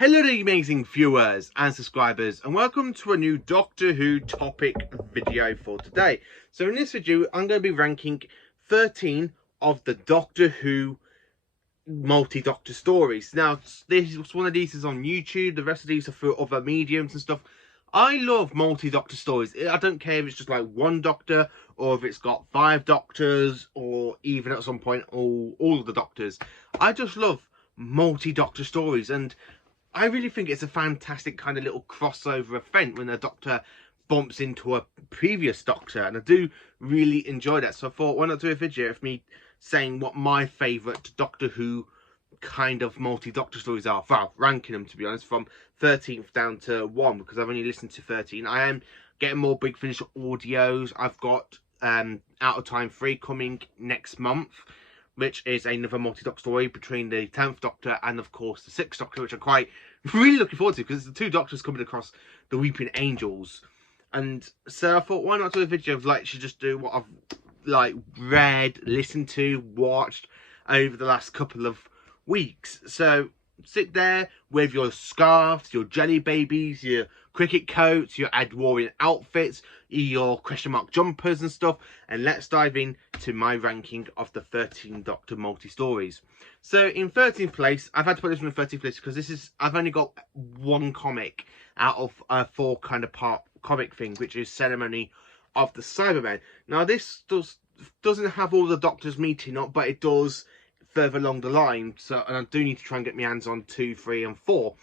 Hello there, amazing viewers and subscribers, and welcome to a new Doctor Who topic video for today. So in this video, I'm going to be ranking 13 of the Doctor Who multi-Doctor stories. Now, one of these is on YouTube, the rest of these are for other mediums and stuff. I love multi-Doctor stories. I don't care if it's just like one Doctor, or if it's got 5 Doctors, or even at some point all of the Doctors. I just love multi-Doctor stories, and I really think it's a fantastic kind of little crossover event when a Doctor bumps into a previous Doctor, and I do really enjoy that. So I thought, why not do a video of me saying what my favourite Doctor Who kind of multi-Doctor stories are. Well, ranking them, to be honest, from 13th down to 1, because I've only listened to 13. I am getting more Big Finish audios. I've got Out of Time 3 coming next month, which is another multi-Doctor story between the 10th Doctor and, of course, the 6th Doctor, which I'm quite really looking forward to, because it's the 2 Doctors coming across the Weeping Angels. And so I thought, why not do a video of, like, should just do what I've, like, read, listened to, watched over the last couple of weeks. So sit there with your scarves, your jelly babies, your cricket coats, your Edwarian outfits, your question mark jumpers and stuff, and let's dive in to my ranking of the 13 Doctor multi-stories. So in 13th place, I've had to put this one in 13th place because I've only got one comic out of a 4 kind of part comic thing, which is Ceremony of the Cybermen. Now this doesn't have all the Doctors meeting up, but it does further along the line. So, and I do need to try and get my hands on 2, 3 and 4.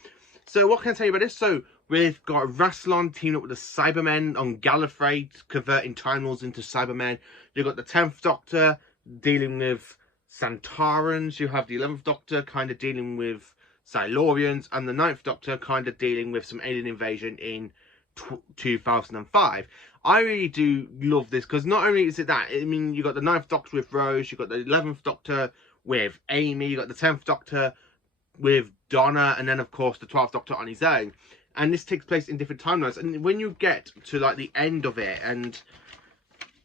So what can I tell you about this? So we've got Rassilon teaming up with the Cybermen on Gallifrey, converting Time Lords into Cybermen. You've got the 10th Doctor dealing with Santarans. You have the 11th Doctor kind of dealing with Silurians, and the 9th Doctor kind of dealing with some alien invasion in 2005. I really do love this, because not only is it that, I mean, you've got the 9th Doctor with Rose, you've got the 11th Doctor with Amy, you've got the 10th Doctor with Donna, and then of course the 12th Doctor on his own. And this takes place in different timelines, and when you get to like the end of it, and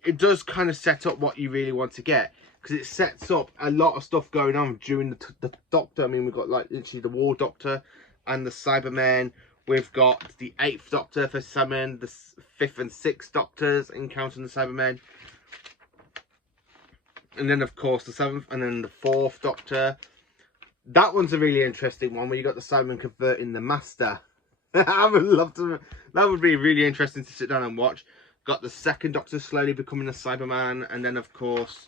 it does kind of set up what you really want to get, because it sets up a lot of stuff going on during the Doctor. I mean, we've got like literally the War Doctor and the Cybermen. We've got the 8th Doctor for Cybermen, the 5th and 6th Doctors encountering the Cybermen, and then of course the 7th, and then the 4th Doctor. That one's a really interesting one, where you got the Cybermen converting the Master. I would love to. That would be really interesting to sit down and watch. Got the 2nd Doctor slowly becoming a Cyberman, and then of course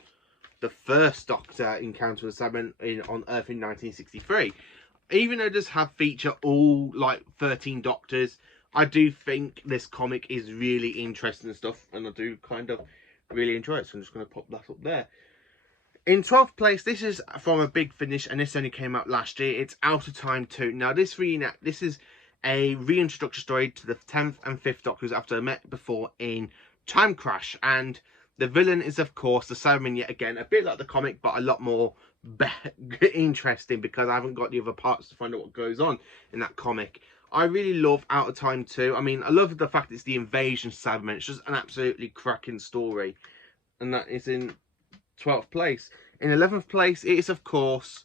the 1st Doctor encountering the Cybermen on Earth in 1963. Even though it does have feature all like 13 Doctors, I do think this comic is really interesting and stuff, and I do kind of really enjoy it. So I'm just going to pop that up there. In 12th place, this is from a Big Finish, and this only came out last year. It's Out of Time 2. Now, this is a reintroduction story to the 10th and 5th Doctors after they met before in Time Crash. And the villain is, of course, the Cybermen yet again. A bit like the comic, but a lot more interesting, because I haven't got the other parts to find out what goes on in that comic. I really love Out of Time 2. I mean, I love the fact it's the invasion Cybermen. It's just an absolutely cracking story. And that is in 12th place. In 11th place, it is, of course,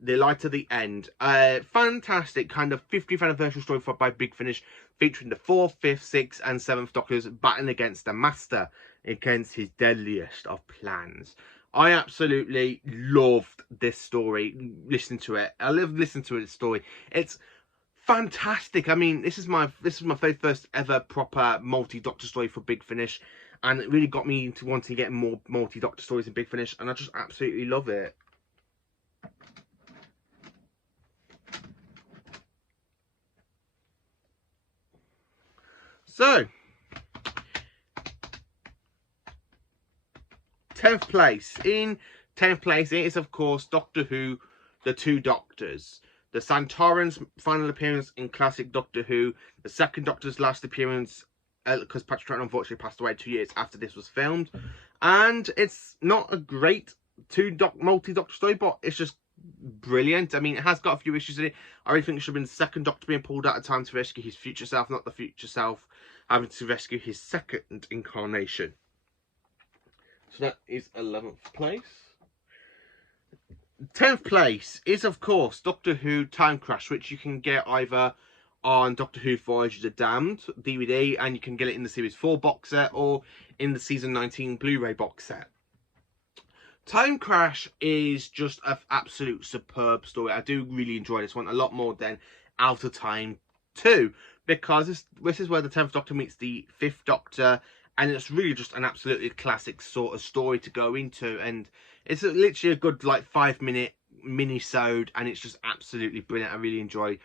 The Light of the End. A fantastic kind of 50th anniversary story by Big Finish, featuring the 4th, 5th, 6th and 7th Doctors battling against the Master, against his deadliest of plans. I absolutely loved this story, listening to it. I love listening to this story. It's fantastic. I mean, this is my very first ever proper multi-Doctor story for Big Finish, and it really got me into wanting to get more multi-Doctor stories in Big Finish, and I just absolutely love it. So, 10th place. In 10th place, it is, of course, Doctor Who, The 2 Doctors. The Santarans' final appearance in classic Doctor Who. The 2nd Doctor's last appearance, because Patrick Troughton unfortunately passed away 2 years after this was filmed. And it's not a great multi-Doctor story, but it's just brilliant. I mean, it has got a few issues in it. I really think it should have been the 2nd Doctor being pulled out of time to rescue his future self, not the future self having to rescue his 2nd incarnation. So that is 11th place. 10th place is, of course, Doctor Who Time Crash, which you can get either on Doctor Who Voyage of the Damned DVD, and you can get it in the Series 4 box set or in the Season 19 Blu-ray box set. Time Crash is just an absolute superb story. I do really enjoy this one a lot more than Out of Time 2, because this is where the 10th Doctor meets the 5th Doctor, and it's really just an absolutely classic sort of story to go into, and it's literally a good like 5-minute mini-sode, and it's just absolutely brilliant. I really enjoy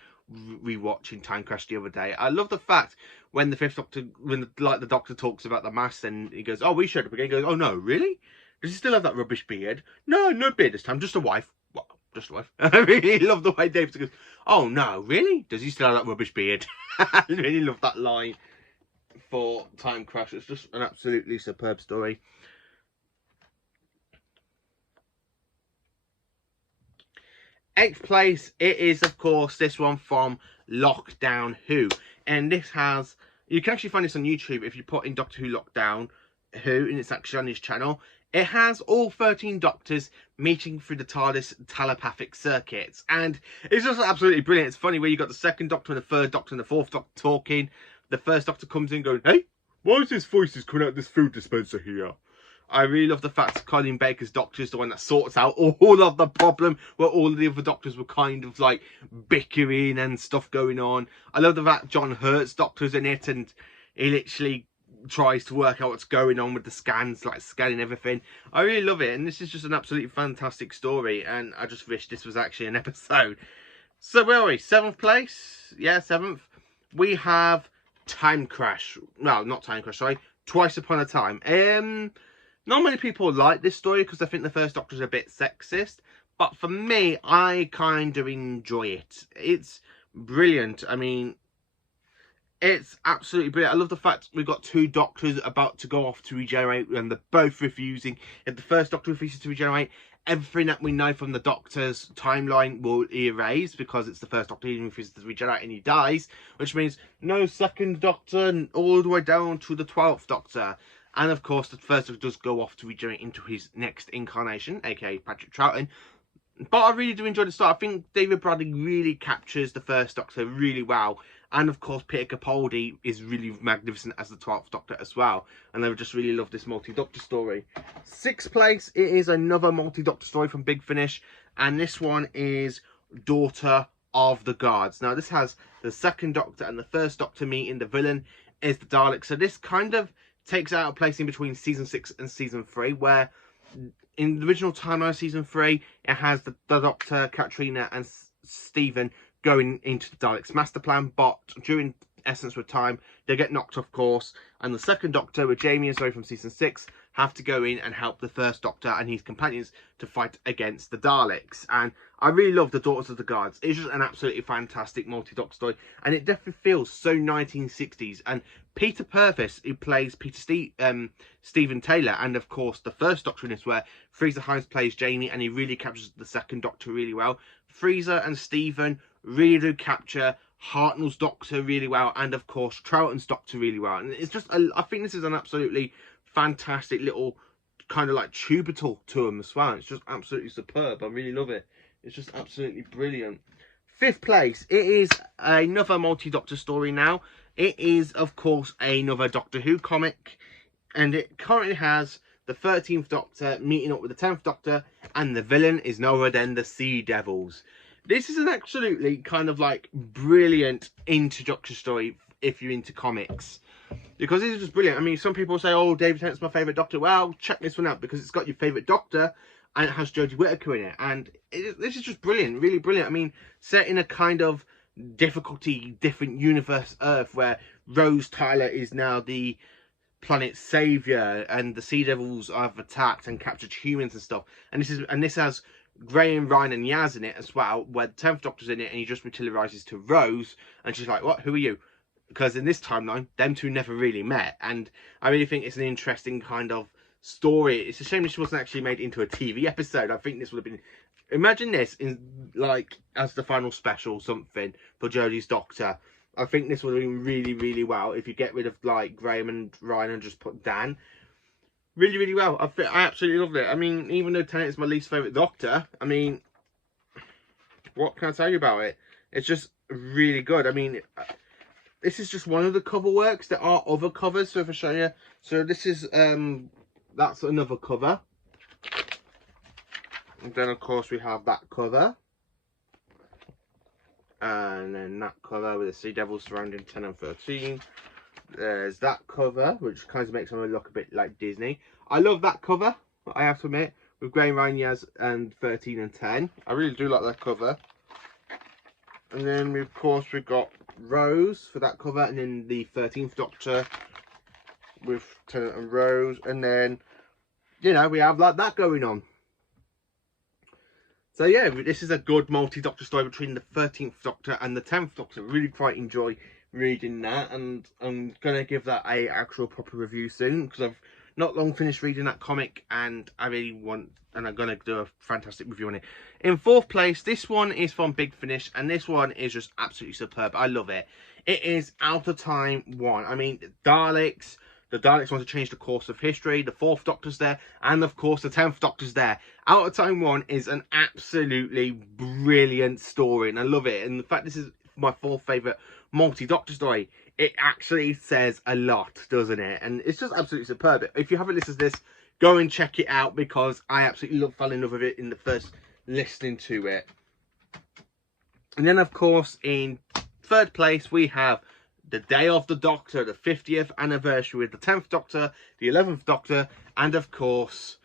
rewatching Time Crash the other day. I love the fact when the 5th Doctor, when the Doctor talks about the mask, and he goes, "Oh, we showed up again." He goes, "Oh no, really? Does he still have that rubbish beard?" "No, no beard this time, just a wife." "What? Just a wife?" I really love the way David goes, "Oh no, really? Does he still have that rubbish beard?" I really love that line for Time Crash. It's just an absolutely superb story. Eighth place, it is of course this one from Lockdown Who, and this has, you can actually find this on YouTube if you put in Doctor Who Lockdown Who, and it's actually on his channel. It has all 13 Doctors meeting through the TARDIS telepathic circuits, and it's just absolutely brilliant. It's funny where you got the 2nd Doctor and the 3rd Doctor and the 4th Doctor talking. The 1st Doctor comes in going, "Hey, why is this voices coming out of this food dispenser here?" I really love the fact Colin Baker's Doctor is the one that sorts out all of the problem where all of the other Doctors were kind of like bickering and stuff going on. I love the fact John Hurt's Doctor's in it, and he literally tries to work out what's going on with the scans, like scanning everything. I really love it, and this is just an absolutely fantastic story, and I just wish this was actually an episode. So where are we? 7th place? Yeah, 7th. We have Time Crash. Well, not Time Crash, sorry. Twice Upon a Time. Not many people like this story because I think the 1st Doctor is a bit sexist, but for me, I kind of enjoy it. It's brilliant. I mean, it's absolutely brilliant. I love the fact we've got 2 Doctors about to go off to regenerate, and they're both refusing. If the 1st Doctor refuses to regenerate, everything that we know from the Doctor's timeline will erase, because it's the 1st Doctor. He refuses to regenerate and he dies, which means no 2nd Doctor all the way down to the 12th Doctor. And of course, the 1st Doctor does go off to regenerate into his next incarnation, aka Patrick Troughton. But I really do enjoy the start. I think David Bradley really captures the 1st Doctor really well. And of course, Peter Capaldi is really magnificent as the 12th Doctor as well. And I just really love this multi-Doctor story. 6th place, it is another multi-Doctor story from Big Finish. And this one is Daughter of the Gods. Now, this has the 2nd Doctor and the 1st Doctor meeting. The villain is the Dalek. So this kind of takes out a place in between Season 6 and Season 3, where in the original timeline of Season 3, it has the Doctor, Katrina and Stephen going into the Daleks' master plan, but during Essence with Time, they get knocked off course, and the 2nd Doctor, with Jamie and Zoe from Season 6, have to go in and help the 1st Doctor and his companions to fight against the Daleks. And I really love the Daughters of the Gods. It's just an absolutely fantastic multi-Doctor story, and it definitely feels so 1960s. And Peter Purves, who plays Stephen Taylor, and of course the 1st Doctor in this, where Fraser Hines plays Jamie, and he really captures the 2nd Doctor really well. Fraser and Stephen really do capture Hartnell's Doctor really well, and of course Troughton's Doctor really well. And it's just, I think this is an absolutely fantastic little kind of like tubital to them as well. It's just absolutely superb. I really love it. It's just absolutely brilliant. 5th place, it is another multi-Doctor story now. It is, of course, another Doctor Who comic, and it currently has the 13th Doctor meeting up with the 10th Doctor, and the villain is no other than the Sea Devils. This is an absolutely kind of like brilliant introduction story if you're into comics, because this is just brilliant. I mean, some people say, "Oh, David Tennant's my favourite Doctor." Well, check this one out, because it's got your favourite Doctor, and it has Jodie Whittaker in it, and this is just brilliant, really brilliant. I mean, set in a kind of different universe, Earth, where Rose Tyler is now the planet's savior, and the Sea Devils have attacked and captured humans and stuff. And this has Graham, Ryan, and Yaz in it as well, where the 10th Doctor's in it, and he just materializes to Rose, and she's like, "What? Who are you?" Because in this timeline, them two never really met, and I really think it's an interesting kind of story. It's a shame this wasn't actually made into a TV episode. I think this would have been, imagine this in like as the final special something for Jodie's Doctor. I think this would have been really, really well if you get rid of like Graham and Ryan and just put Dan. Really, really well. I absolutely loved it. I mean, even though Tennant is my least favourite Doctor, I mean, what can I tell you about it? It's just really good. I mean, this is just one of the cover works. There are other covers, so if I show you. So this is, that's another cover. And then, of course, we have that cover. And then that cover with the Sea Devils surrounding 10 and 13. There's that cover, which kind of makes them look a bit like Disney. I love that cover, I have to admit, with Graham Raniaz and 13 and 10. I really do like that cover. And then, of course, we've got Rose for that cover, and then the 13th Doctor with Tennant and Rose. And then, you know, we have like that going on. So yeah, this is a good multi-Doctor story between the 13th Doctor and the 10th Doctor. Really quite enjoy reading that, and I'm gonna give that a actual proper review soon, because I've not long finished reading that comic, and I really want, and I'm gonna do a fantastic review on it. In 4th place, this one is from Big Finish, and this one is just absolutely superb. I love it. It is Out of Time 1. I mean, Daleks. The Daleks want to change the course of history. The 4th Doctor's there. And, of course, the 10th Doctor's there. Out of Time 1 is an absolutely brilliant story. And I love it. And the fact this is my 4th favourite multi-Doctor story, it actually says a lot, doesn't it? And it's just absolutely superb. If you haven't listened to this, go and check it out, because I absolutely fell in love with it in the first listening to it. And then, of course, in 3rd place, we have The Day of the Doctor, the 50th anniversary with the 10th Doctor, the 11th Doctor, and of course,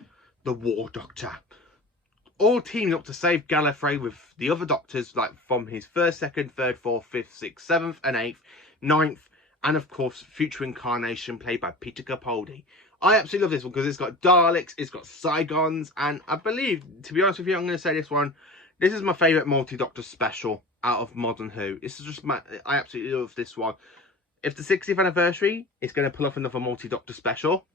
the War Doctor. All teaming up to save Gallifrey with the other Doctors, like from his 1st, 2nd, 3rd, 4th, 5th, 6th, 7th, and 8th, 9th, and of course, future incarnation played by Peter Capaldi. I absolutely love this one because it's got Daleks, it's got Cygons, and I believe, to be honest with you, I'm going to say this one, this is my favourite multi-Doctor special out of Modern Who. This is just I absolutely love this one. If the 60th anniversary is going to pull off another multi-Doctor special,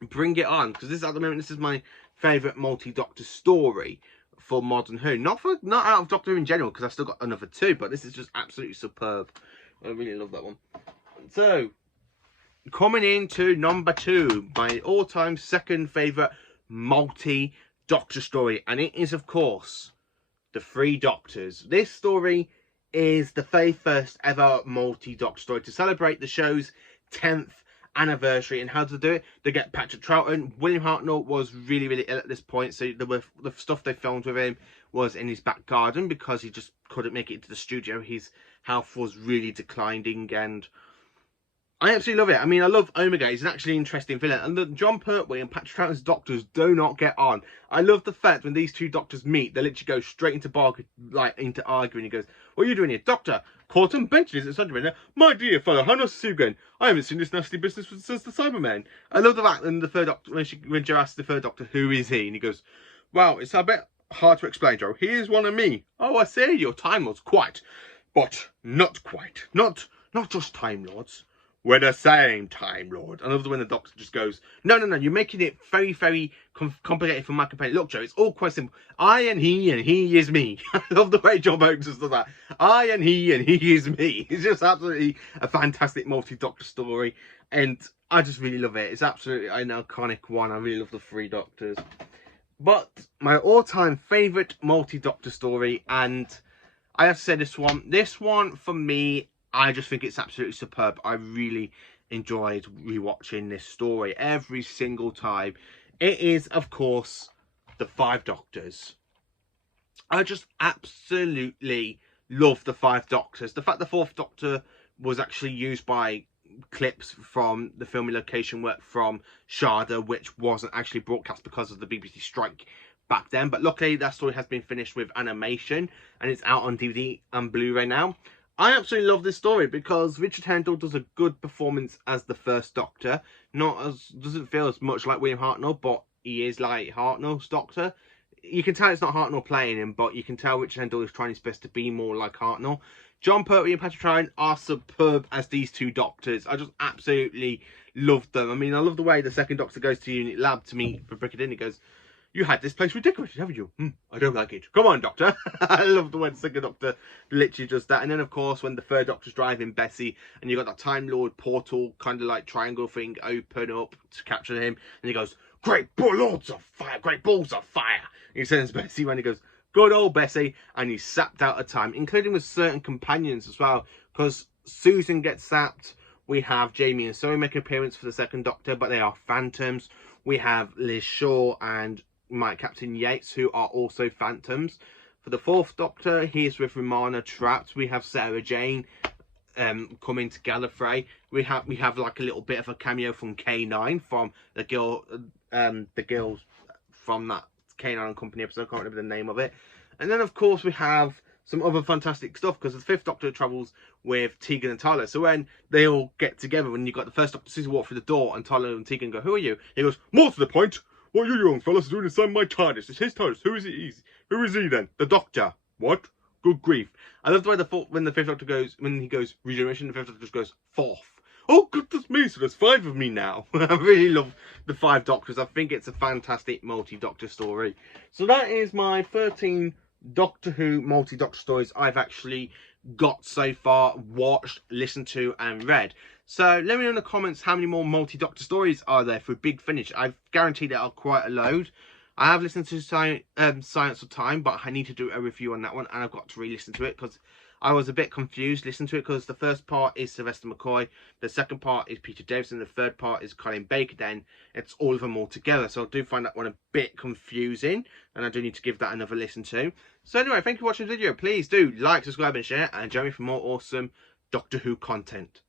bring it on, because this at the moment, this is my favourite multi-Doctor story for Modern Who. Not out of Doctor Who in general, because I've still got another 2, but this is just absolutely superb. I really love that one. So, coming into number 2, my all-time 2nd favourite multi-Doctor story, and it is, of course, The Three Doctors. This story is the very first ever multi-Doctor story to celebrate the show's 10th anniversary. And how to do it? They get Patrick Troughton. William Hartnell was really, really ill at this point, so the stuff they filmed with him was in his back garden because he just couldn't make it into the studio. His health was really declining, and I absolutely love it. I mean, I love Omega. He's an actually interesting villain. And the John Pertwee and Patrick Troughton's doctors do not get on. I love the fact when these two doctors meet, they literally go straight into arguing. He goes, "What are you doing here? Doctor, Corton Bentley is at Sunderland. My dear fellow, how nice to see you again. I haven't seen this nasty business since the Cybermen." I love the fact and the third doctor, when Joe asks the third doctor, "Who is he?" And he goes, "Well, it's a bit hard to explain, Joe. He is one of me." "Oh, I see, your Time Lords, quite. But not quite. Not just Time Lords. We're the same Time Lord." I love when the doctor just goes, no, you're making it very, very complicated for my companion. Look, Joe, it's all quite simple. I and he is me. I love the way John Bones does that. I and he is me. It's just absolutely a fantastic multi-Doctor story, and I just really love it. It's absolutely an iconic one. I really love the Three Doctors. But my all-time favourite multi-Doctor story, and I have to say this one for me, I just think it's absolutely superb. I really enjoyed rewatching this story every single time. It is, of course, The Five Doctors. I just absolutely love The Five Doctors. The fact the Fourth Doctor was actually used by clips from the filming location work from Shada, which wasn't actually broadcast because of the BBC strike back then. But luckily, that story has been finished with animation, and it's out on DVD and Blu-ray now. I absolutely love this story because Richard Hentall does a good performance as the First Doctor. Doesn't feel as much like William Hartnell, but he is like Hartnell's Doctor. You can tell it's not Hartnell playing him, but you can tell Richard Hentall is trying his best to be more like Hartnell. John Pertwee and Patrick Troughton are superb as these two Doctors. I just absolutely love them. I mean, I love the way the second Doctor goes to Unit Lab to meet for Piccadilly. He goes, "You had this place redecorated, haven't you?" "I don't like it. Come on, Doctor." I love the way the second Doctor literally does that. And then, of course, when the third Doctor's driving Bessie, and you got that Time Lord portal kind of like triangle thing open up to capture him, and he goes, "Great balls of fire, great balls of fire." He sends Bessie when he goes, Good old Bessie, and he's sapped out of time, including with certain companions as well, because Susan gets sapped. We have Jamie and Zoe make an appearance for the second Doctor, but they are phantoms. We have Liz Shaw and Mike Captain Yates, who are also phantoms. For the fourth Doctor, he's with Romana trapped. We have Sarah Jane coming to Gallifrey. We have like a little bit of a cameo from K9, from the girls from that K9 and Company episode. I can't remember the name of it. And then of course we have some other fantastic stuff, because the fifth Doctor travels with Tegan and Tyler. So when they all get together, when you've got the first Doctor Susan walk through the door and Tyler and Tegan go, "Who are you?" He goes, "More to the point, what you young fellas are doing inside my TARDIS? It's his TARDIS. Who is he? Who is he then? The Doctor." What? Good grief. I love the way when the fifth Doctor goes, when he goes regeneration, the fifth Doctor just goes fourth. Oh goodness me, so there's 5 of me now. I really love the 5 Doctors. I think it's a fantastic multi-Doctor story. So that is my 13 Doctor Who multi-Doctor stories I've actually got so far, watched, listened to and read. So let me know in the comments how many more multi-Doctor stories are there for Big Finish. I've guaranteed there are quite a load. I have listened to Science of Time, but I need to do a review on that one, and I've got to re-listen to it because I was a bit confused listening to it, because the first part is Sylvester McCoy, the second part is Peter Davison, the third part is Colin Baker. Then it's all of them all together, so I do find that one a bit confusing, and I do need to give that another listen to. So anyway, thank you for watching the video. Please do like, subscribe and share, and join me for more awesome Doctor Who content.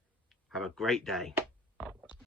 Have a great day.